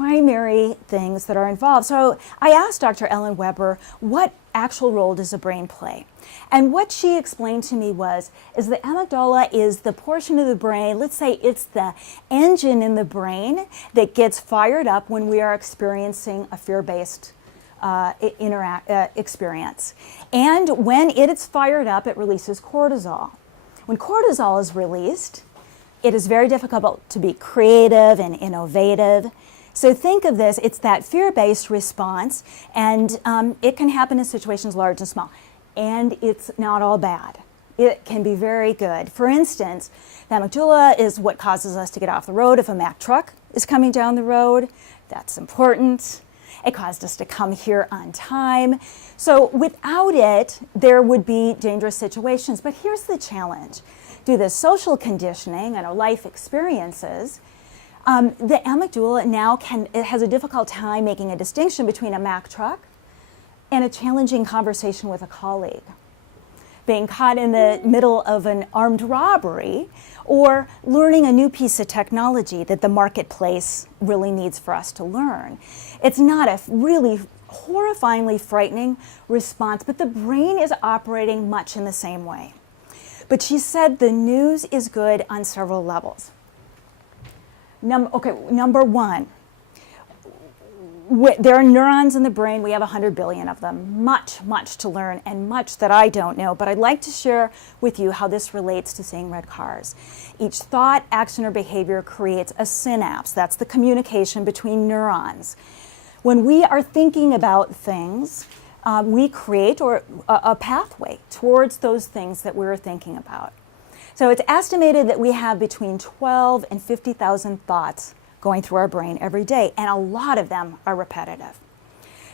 primary things that are involved. So I asked Dr. Ellen Weber, what actual role does the brain play? And what she explained to me is the amygdala is the portion of the brain, let's say it's the engine in the brain that gets fired up when we are experiencing a fear-based experience. And when it is fired up, it releases cortisol. When cortisol is released, it is very difficult to be creative and innovative. So think of this, it's that fear-based response, and it can happen in situations large and small. And it's not all bad. It can be very good. For instance, the amygdala is what causes us to get off the road if a Mack truck is coming down the road. That's important. It caused us to come here on time. So without it, there would be dangerous situations. But here's the challenge. Due to social conditioning and our life experiences, the amygdala now has a difficult time making a distinction between a Mack truck and a challenging conversation with a colleague, being caught in the middle of an armed robbery, or learning a new piece of technology that the marketplace really needs for us to learn. It's not a really horrifyingly frightening response, but the brain is operating much in the same way. But she said the news is good on several levels. Number one, there are neurons in the brain. We have 100 billion of them. Much, much to learn and much that I don't know. But I'd like to share with you how this relates to seeing red cars. Each thought, action, or behavior creates a synapse. That's the communication between neurons. When we are thinking about things, we create a pathway towards those things that we're thinking about. So it's estimated that we have between 12 and 50,000 thoughts going through our brain every day, and a lot of them are repetitive.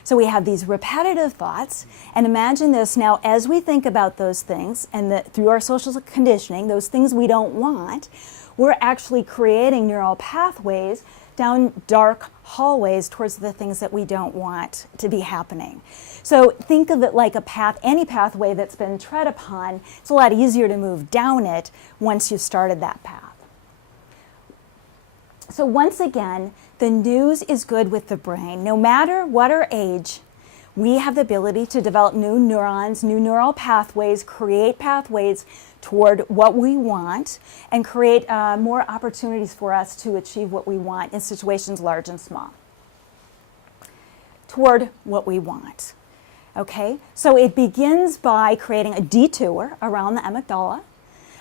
So we have these repetitive thoughts, and imagine this now, as we think about those things, and through our social conditioning, those things we don't want, we're actually creating neural pathways down dark hallways towards the things that we don't want to be happening. So think of it like a path, any pathway that's been tread upon. It's a lot easier to move down it once you've started that path. So once again, the news is good with the brain. No matter what our age, we have the ability to develop new neurons, new neural pathways, create pathways toward what we want, and create more opportunities for us to achieve what we want in situations large and small. Toward what we want. Okay, so it begins by creating a detour around the amygdala.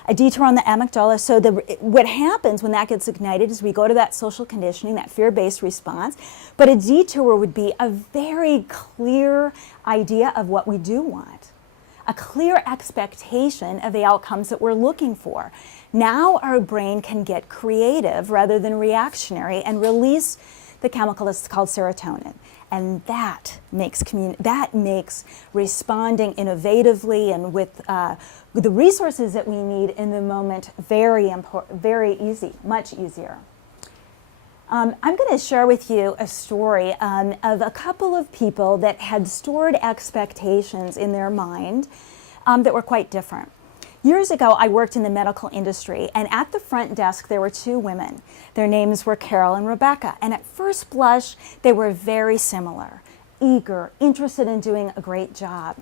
A detour on the amygdala. So what happens when that gets ignited is we go to that social conditioning, that fear-based response. But a detour would be a very clear idea of what we do want, a clear expectation of the outcomes that we're looking for. Now our brain can get creative rather than reactionary and release the chemical that's called serotonin. And that makes responding innovatively and with the resources that we need in the moment very easy, much easier. I'm going to share with you a story of a couple of people that had stored expectations in their mind that were quite different. Years ago, I worked in the medical industry, and at the front desk there were two women. Their names were Carol and Rebecca, and at first blush, they were very similar, eager, interested in doing a great job.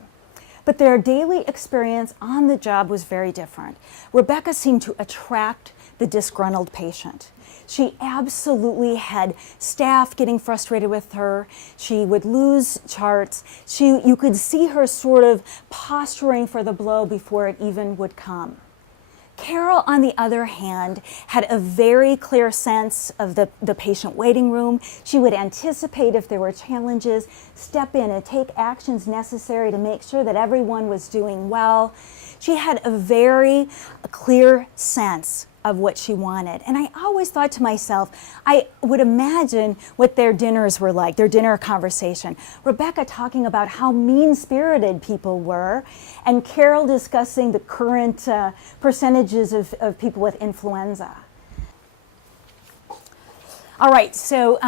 But their daily experience on the job was very different. Rebecca seemed to attract the disgruntled patient. She absolutely had staff getting frustrated with her. She would lose charts. You could see her sort of posturing for the blow before it even would come. Carol, on the other hand, had a very clear sense of the patient waiting room. She would anticipate if there were challenges, step in and take actions necessary to make sure that everyone was doing well. She had a very clear sense of what she wanted. And I always thought to myself, I would imagine what their dinners were like, their dinner conversation. Rebecca talking about how mean-spirited people were, and Carol discussing the current percentages of people with influenza. All right, so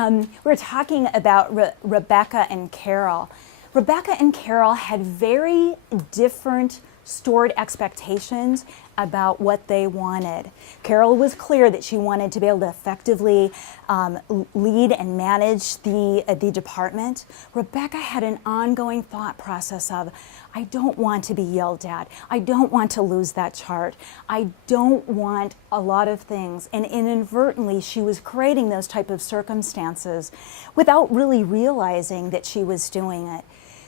we're talking about Rebecca and Carol. Rebecca and Carol had very different stored expectations about what they wanted. Carol was clear that she wanted to be able to effectively lead and manage the department. Rebecca had an ongoing thought process of, I don't want to be yelled at. I don't want to lose that chart. I don't want a lot of things. And inadvertently, she was creating those type of circumstances without really realizing that she was doing it.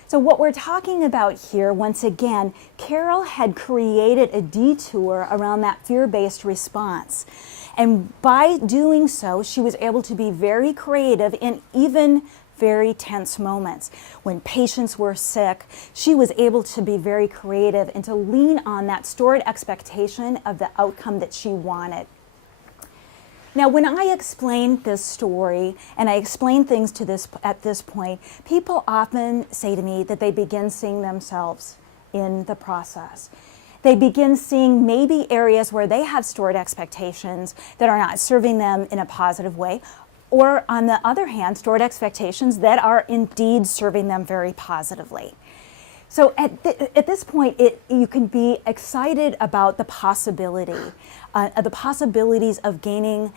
So what we're talking about here, once again, Carol had created a detour around that fear-based response. And by doing so, she was able to be very creative in even very tense moments. When patients were sick, she was able to be very creative and to lean on that stored expectation of the outcome that she wanted. Now, when I explain this story and I explain things at this point, people often say to me that they begin seeing themselves in the process. They begin seeing maybe areas where they have stored expectations that are not serving them in a positive way, or on the other hand, stored expectations that are indeed serving them very positively. So at this point, you can be excited about the possibilities of gaining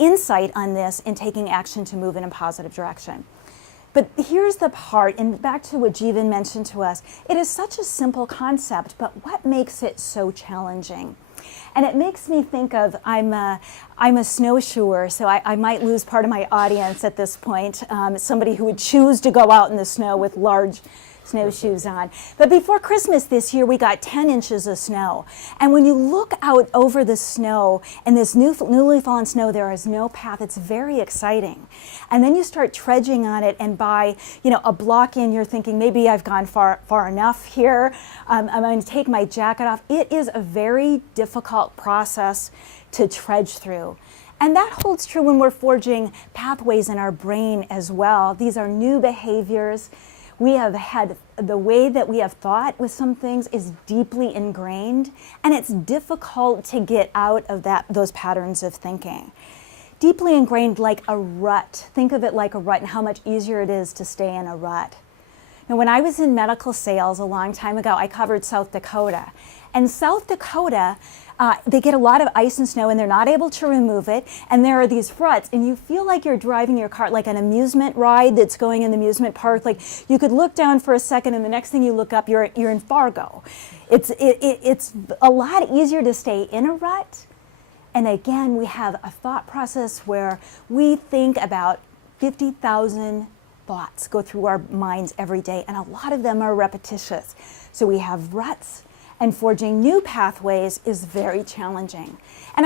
insight on this and taking action to move in a positive direction. But here's the part, and back to what Jeevan mentioned to us, it is such a simple concept, but what makes it so challenging? And it makes me think of, I'm a snowshoer, so I might lose part of my audience at this point, somebody who would choose to go out in the snow with large snowshoes on. But before Christmas this year, we got 10 inches of snow. And when you look out over the snow and this newly fallen snow, there is no path. It's very exciting. And then you start trudging on it, and by a block in, you're thinking, maybe I've gone far enough here. I'm going to take my jacket off. It is a very difficult process to trudge through. And that holds true when we're forging pathways in our brain as well. These are new behaviors. We have had the way that we have thought with some things is deeply ingrained, and it's difficult to get out of those patterns of thinking. Deeply ingrained like a rut. Think of it like a rut and how much easier it is to stay in a rut. Now, when I was in medical sales a long time ago, I covered South Dakota. And South Dakota, they get a lot of ice and snow and they're not able to remove it. And there are these ruts and you feel like you're driving your car like an amusement ride that's going in the amusement park. Like you could look down for a second and the next thing you look up, you're in Fargo. It's a lot easier to stay in a rut. And again, we have a thought process where we think about 50,000 thoughts go through our minds every day, and a lot of them are repetitious. So we have ruts, and forging new pathways is very challenging. And